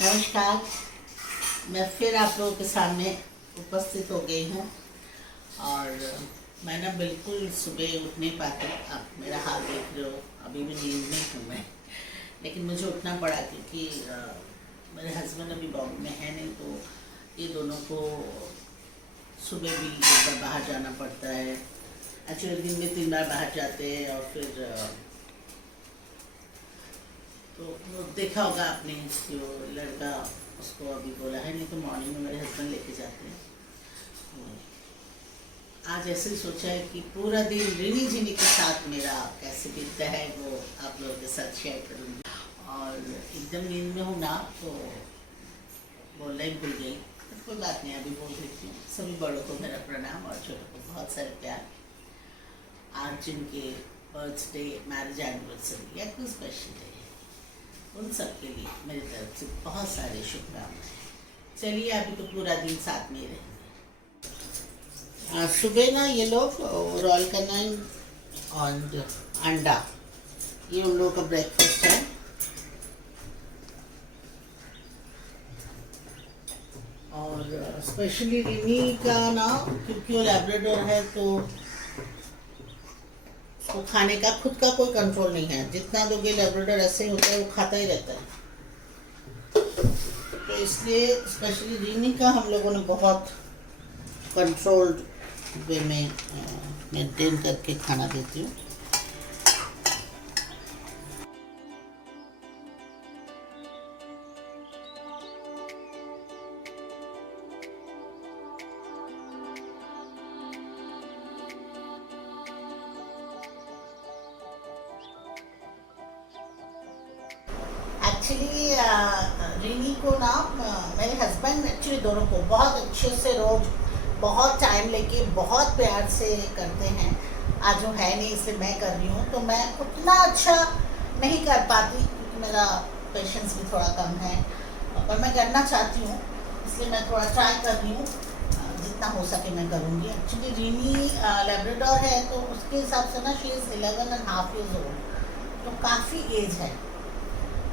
नमस्कार। मैं फिर आप लोगों के सामने उपस्थित हो गई हूँ और मैं ना बिल्कुल सुबह उठ नहीं पाती। आप मेरा हाल देख रहे हो, अभी भी नींद में हूँ मैं, लेकिन मुझे उठना पड़ा क्योंकि मेरे हस्बैंड अभी बॉम्बे में है नहीं, तो ये दोनों को सुबह भी एक बार बाहर जाना पड़ता है। एक्चुअली दिन में 3 बार बाहर जाते हैं और फिर तो वो देखा होगा आपने, जो लड़का उसको अभी बोला है, नहीं तो मॉर्निंग में मेरे हस्बैंड लेके जाते हैं। तो आज ऐसे ही सोचा है कि पूरा दिन रिनी जिनी के साथ मेरा कैसे बीतता है वो आप लोगों के साथ शेयर करूँगी। और एकदम नींद में हूँ ना, तो बोलना ही भूल गई, कोई बात नहीं, अभी बोल देती हूँ। सभी बड़ों को मेरा प्रणाम और छोटों को बहुत सारे प्यार। आज जिनके बर्थडे, मैरिज एनिवर्सरी या कोई स्पेशल डे, उन सब के लिए मेरी तरफ से बहुत सारे शुभकामनाएं। चलिए अभी तो पूरा दिन साथ में रहेंगे। सुबह ना ये लोग रोल करना और अंडा, ये उन लोगों का ब्रेकफास्ट है। और स्पेशली रिनी का ना, क्योंकि वो लैब्राडोर है तो वो खाने का खुद का कोई कंट्रोल नहीं है। जितना दोगे लैब्राडोर ऐसे ही होता है, वो खाता ही रहता है। तो इसलिए स्पेशली रिनी का हम लोगों ने बहुत कंट्रोल्ड वे में मेंटेन करके खाना देती हूँ। एक्चुअली रिनी को ना मेरे हस्बैंड एक्चुअली दोनों को बहुत अच्छे से रोज बहुत टाइम लेके बहुत प्यार से करते हैं। आज वो है नहीं इसलिए मैं कर रही हूँ, तो मैं उतना अच्छा नहीं कर पाती क्योंकि मेरा पेशेंस भी थोड़ा कम है, पर मैं करना चाहती हूँ, इसलिए मैं थोड़ा ट्राई कर रही हूँ। जितना हो सके मैं करूँगी। एक्चुअली रिनी लैब्राडोर है, तो उसके हिसाब से ना शी इज़ 11.5 years old, तो काफ़ी एज है,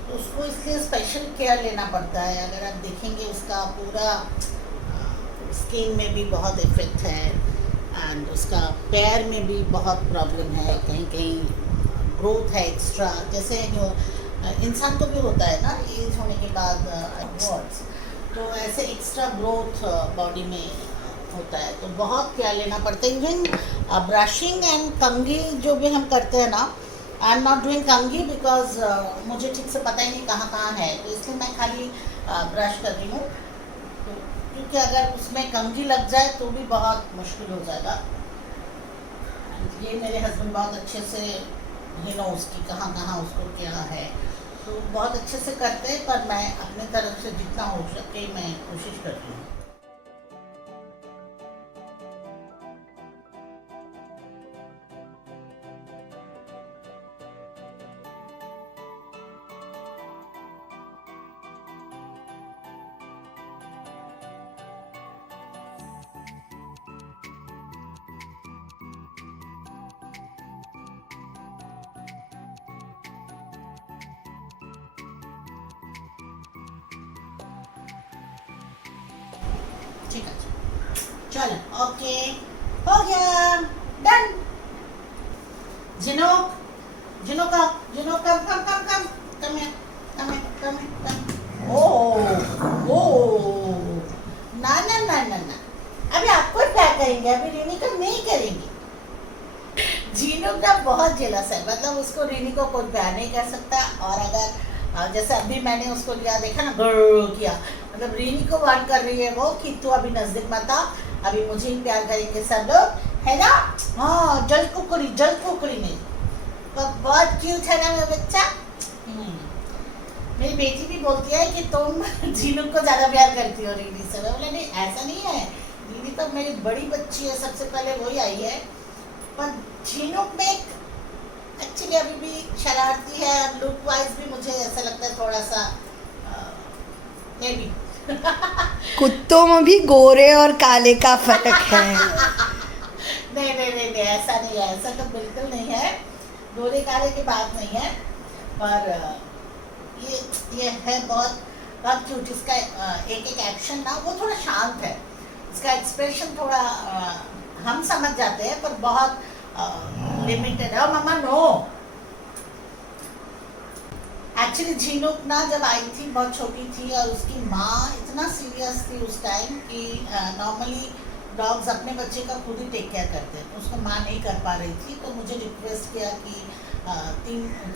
तो उसको इसलिए स्पेशल केयर लेना पड़ता है। अगर आप देखेंगे उसका पूरा स्किन में भी बहुत इफेक्ट है एंड उसका पैर में भी बहुत प्रॉब्लम है, कहीं कहीं ग्रोथ है एक्स्ट्रा, जैसे जो इंसान को भी होता है ना एज होने के बाद वर्ड्स, तो ऐसे एक्स्ट्रा ग्रोथ बॉडी में होता है, तो बहुत केयर लेना पड़ता है। इवन ब्रशिंग एंड कंघी जो भी हम करते हैं ना, आई एम नॉट डूइंग कंघी बिकॉज मुझे ठीक से पता ही नहीं कहाँ कहाँ है, तो इसलिए मैं खाली ब्रश कर रही हूँ, तो क्योंकि अगर उसमें कंघी लग जाए तो भी बहुत मुश्किल हो जाएगा। ये मेरे हस्बैंड बहुत अच्छे से ही नो उसकी कहाँ कहाँ उसको क्या है, तो बहुत अच्छे से करते हैं, पर मैं अपने तरफ से जितना हो सके मैं कोशिश कर रही हूँ। ठीक है, चलो ओके, हो गया, डन। जिनोक, जिनोक कम कम कम कम कम है, कम है, कम है, कम। ओ ना ना ना ना ना, अभी आपको क्या करेंगे, अभी रिनी को नहीं करेंगे। जीनू का बहुत जेलस है, मतलब उसको रिनी को कोई प्यार नहीं कर सकता। और अगर जैसे अभी मैंने उसको लिया, देखा ना ग्रर किया, मतलब रिनी को वार्न कर रही है वो कि तू अभी नजदीक मत आ, अभी मुझे ही प्यार करेंगे सब लोग, है ना। हाँ, जल कुकड़ी में बहुत क्यूट है ना मेरा बच्चा। मेरी बेटी भी बोलती है कि तुम जीनू को ज़्यादा प्यार करती हो रिनी से। मैं बोला नहीं, ऐसा नहीं है, रिनी तो मेरी बड़ी बच्ची है, सबसे पहले वही आई है, पर जीनू में एक्चुअली अभी भी शरारती है। लुक वाइज भी मुझे ऐसा लगता है थोड़ा सा मे बी कुत्तों में भी गोरे और काले का फर्क है। नहीं नहीं नहीं नहीं, ऐसा नहीं है, ऐसा तो बिल्कुल नहीं है, गोरे काले की बात नहीं है, पर ये है बहुत बहुत क्यूट। इसका एक एक एक्शन ना वो थोड़ा शांत है, इसका एक्सप्रेशन थोड़ा हम समझ जाते हैं पर बहुत लिमिटेड है। और मम्मा नो, एक्चुअली झीनुक ना जब आई थी बहुत छोटी थी और उसकी माँ इतना सीरियस थी उस टाइम कि नॉर्मली डॉग्स अपने बच्चे का खुद ही टेक केयर करते हैं, तो उसको माँ नहीं कर पा रही थी। तो मुझे रिक्वेस्ट किया कि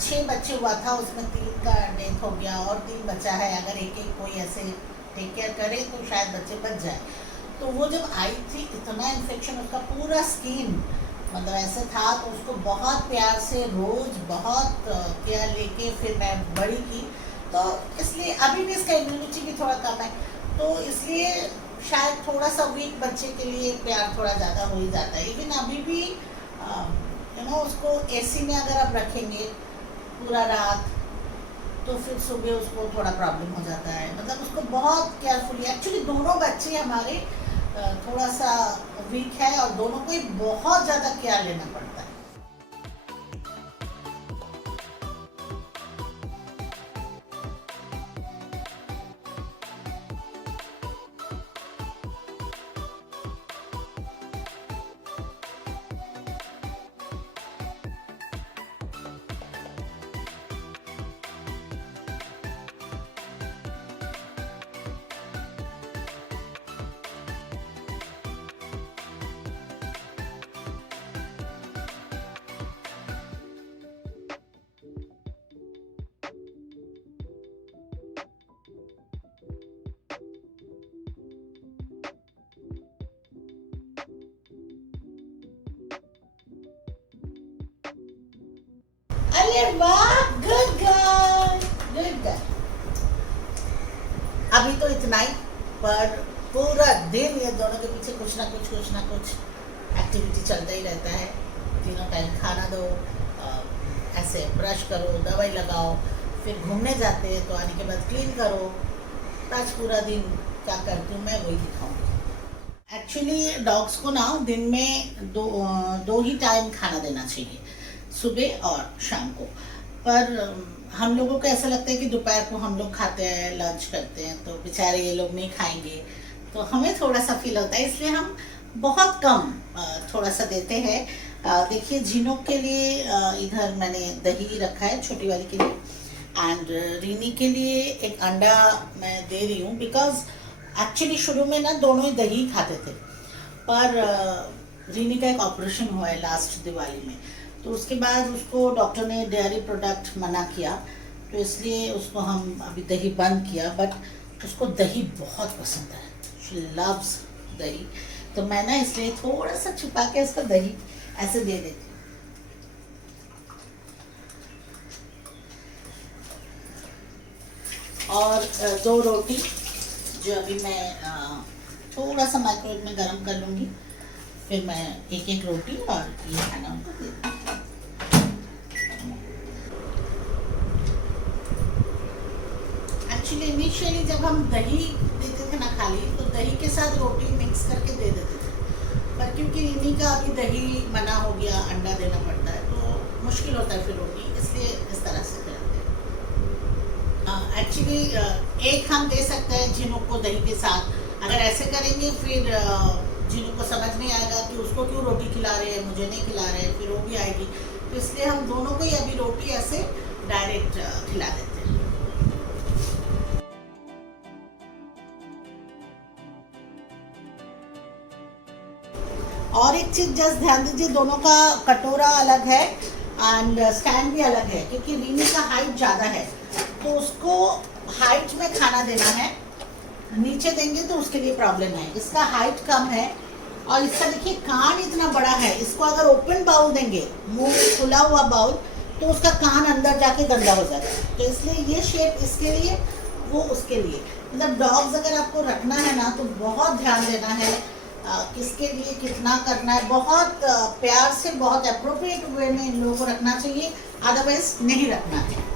6 बच्चे हुआ था, उसमें 3 का डेथ हो गया और 3 बचा है, अगर एक एक कोई ऐसे टेक केयर करे तो शायद बच्चे बच जाए। तो वो जब आई थी इतना इन्फेक्शन, उसका पूरा स्किन मतलब ऐसे था, तो उसको बहुत प्यार से रोज बहुत केयर लेके फिर मैं बड़ी की। तो इसलिए अभी भी इसका इम्यूनिटी भी थोड़ा कम है, तो इसलिए शायद थोड़ा सा वीक बच्चे के लिए प्यार थोड़ा ज़्यादा हो ही जाता है। लेकिन अभी भी उसको एसी में अगर आप रखेंगे पूरा रात तो फिर सुबह उसको थोड़ा प्रॉब्लम हो जाता है। मतलब उसको बहुत केयरफुली, एक्चुअली दोनों बच्चे हमारे थोड़ा सा वीक है और दोनों को ही बहुत ज़्यादा केयर लेना पड़ता है। अरे वाह, गुड गर्ल, गुड गर्ल। अभी तो इतना ही, पर पूरा दिन ये दोनों के पीछे कुछ ना कुछ एक्टिविटी चलता ही रहता है। तीनों टाइम खाना दो, ऐसे ब्रश करो, दवाई लगाओ, फिर घूमने जाते हैं तो आने के बाद क्लीन करो। आज पूरा दिन क्या करती हूँ मैं वही दिखाऊंगी। एक्चुअली डॉग्स को ना दिन में दो ही टाइम खाना देना चाहिए, सुबह और शाम को। पर हम लोगों को ऐसा लगता है कि दोपहर को हम लोग खाते हैं, लंच करते हैं, तो बेचारे ये लोग नहीं खाएंगे, तो हमें थोड़ा सा फील होता है, इसलिए हम बहुत कम थोड़ा सा देते हैं। देखिए झीनोक के लिए इधर मैंने दही रखा है छोटी वाली के लिए, एंड रीनी के लिए एक अंडा मैं दे रही हूँ, बिकॉज एक्चुअली शुरू में ना दोनों ही दही खाते थे, पर रीनी का एक ऑपरेशन हुआ है लास्ट दिवाली में, तो उसके बाद उसको डॉक्टर ने डेयरी प्रोडक्ट मना किया, तो इसलिए उसको हम अभी दही बंद किया। बट उसको दही बहुत पसंद है, शी लव्स दही, तो मैं ना इसलिए थोड़ा सा छुपा के उसको दही ऐसे दे देती हूँ। और 2 रोटी जो अभी मैं थोड़ा सा माइक्रोवेव में गर्म कर लूँगी, फिर मैं एक एक रोटी और ये खाना उनको दे दूँगी। एक्चुअली इनिशियली जब हम दही देते थे ना खाली, तो दही के साथ रोटी मिक्स करके दे देते थे, पर क्योंकि रीनी का अभी दही मना हो गया, अंडा देना पड़ता है, तो मुश्किल होता है फिर रोटी, इसलिए इस तरह से करते हैं। एक्चुअली एक हम दे सकते हैं झीनुक को दही के साथ, अगर ऐसे करेंगे फिर झीनुक को समझ नहीं आएगा कि उसको क्यों रोटी खिला रहे हैं, मुझे नहीं खिला रहे हैं, फिर वो भी आएगी, तो इसलिए हम दोनों को ही अभी रोटी ऐसे डायरेक्ट खिला देते हैं। और एक चीज़ जस्ट ध्यान दीजिए, दोनों का कटोरा अलग है एंड स्टैंड भी अलग है, क्योंकि रीनी का हाइट ज़्यादा है, तो उसको हाइट में खाना देना है, नीचे देंगे तो उसके लिए प्रॉब्लम है। इसका हाइट कम है और इसका देखिए कान इतना बड़ा है, इसको अगर ओपन बाउल देंगे, मुंह खुला हुआ बाउल, तो उसका कान अंदर जाके गंदा हो जाता है, तो इसलिए ये शेप इसके लिए, वो उसके लिए। मतलब डॉग्स अगर आपको रखना है ना तो बहुत ध्यान देना है किसके लिए कितना करना है, बहुत प्यार से, बहुत अप्रोप्रिएट वे में इन लोगों को रखना चाहिए, अदरवाइज नहीं रखना है।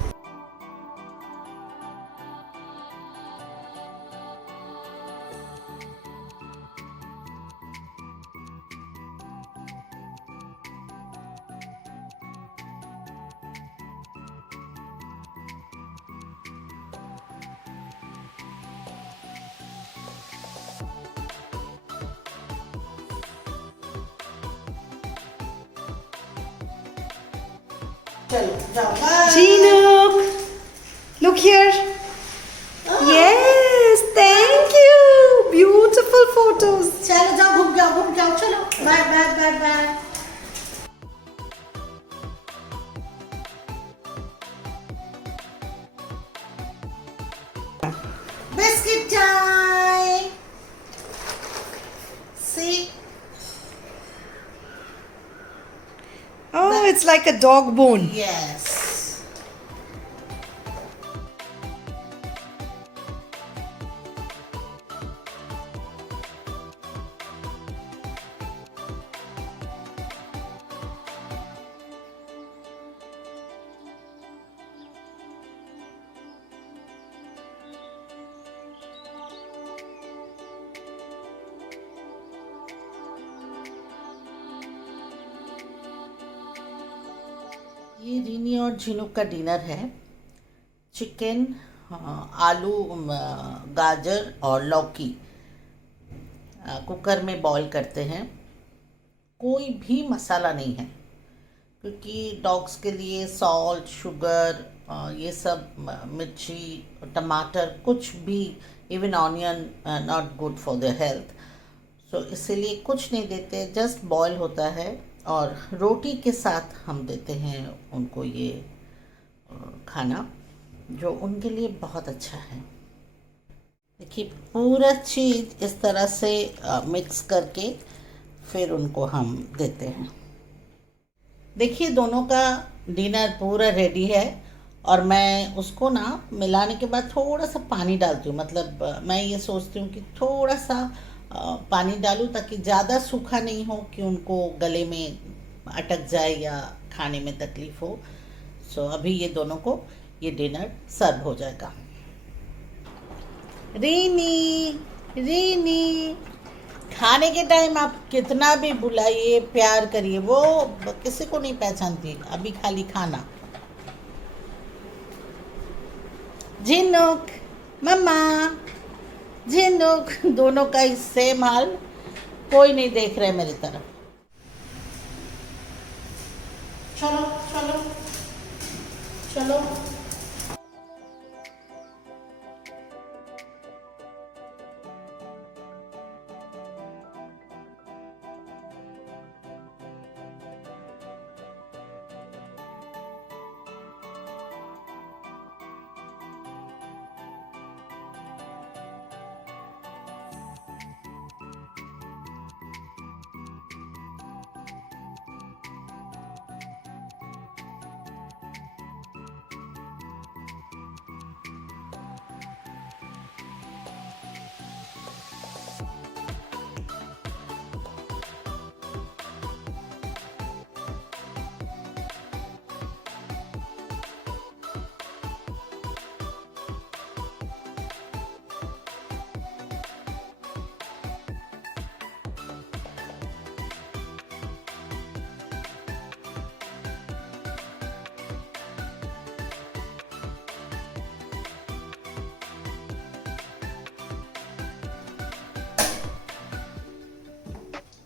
चलो जाओ bye. Chinook, look here. Yes, thank you. Beautiful photos. चलो जाओ घूम के आओ चलो bye bye bye bye. Biscuit time. See. Oh, it's like a dog bone. Yes. ये रीनी और झिनुक का डिनर है. चिकन, आलू, गाजर और लौकी कुकर में बॉईल करते हैं. कोई भी मसाला नहीं है क्योंकि डॉग्स के लिए सॉल्ट, शुगर, ये सब मिर्ची, टमाटर, कुछ भी, even onion not good for their health. So इसीलिए कुछ नहीं देते, जस्ट बॉईल होता है और रोटी के साथ हम देते हैं उनको ये खाना, जो उनके लिए बहुत अच्छा है. देखिए पूरा चीज़ इस तरह से मिक्स करके फिर उनको हम देते हैं. देखिए दोनों का डिनर पूरा रेडी है और मैं उसको ना मिलाने के बाद थोड़ा सा पानी डालती हूँ. मतलब मैं ये सोचती हूँ कि थोड़ा सा पानी डालूं ताकि ज़्यादा सूखा नहीं हो कि उनको गले में अटक जाए या खाने में तकलीफ़ हो. सो अभी ये दोनों को ये डिनर सर्व हो जाएगा. रीनी रीनी, खाने के टाइम आप कितना भी बुलाइए, प्यार करिए, वो किसी को नहीं पहचानती. अभी खाली खाना. झिनुक, मम्मा, झिनुक, दोनों का ही सेम हाल. कोई नहीं देख रहे मेरी तरफ. चलो चलो चलो.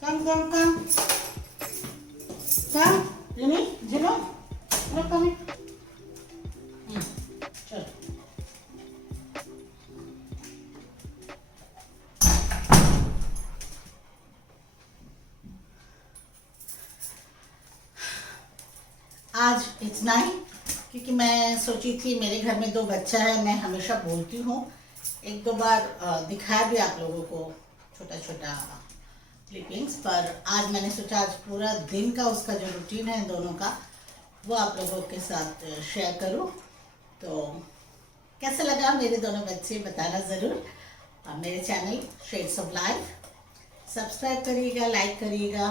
Come. Come, Jimmy, Jino, look at me. चलो. आज इतना ही, क्योंकि मैं सोची थी मेरे घर में 2 बच्चा है. मैं हमेशा बोलती हूँ, 1-2 बार दिखाया भी आप लोगों को छोटा छोटा क्लिपिंग्स, पर आज मैंने सोचा आज पूरा दिन का उसका जो रूटीन है दोनों का, वो आप लोगों के साथ शेयर करूं. तो कैसा लगा मेरे दोनों बच्चे बताना ज़रूर. मेरे channel shades of life subscribe करिएगा, लाइक करिएगा,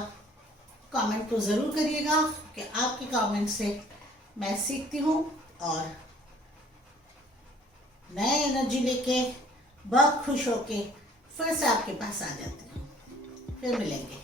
कमेंट तो ज़रूर करिएगा कि आपके कमेंट से मैं सीखती हूँ और नए एनर्जी लेके बहुत खुश होके फिर से आपके पास आ जाती हूँ. फिर मिलेंगे.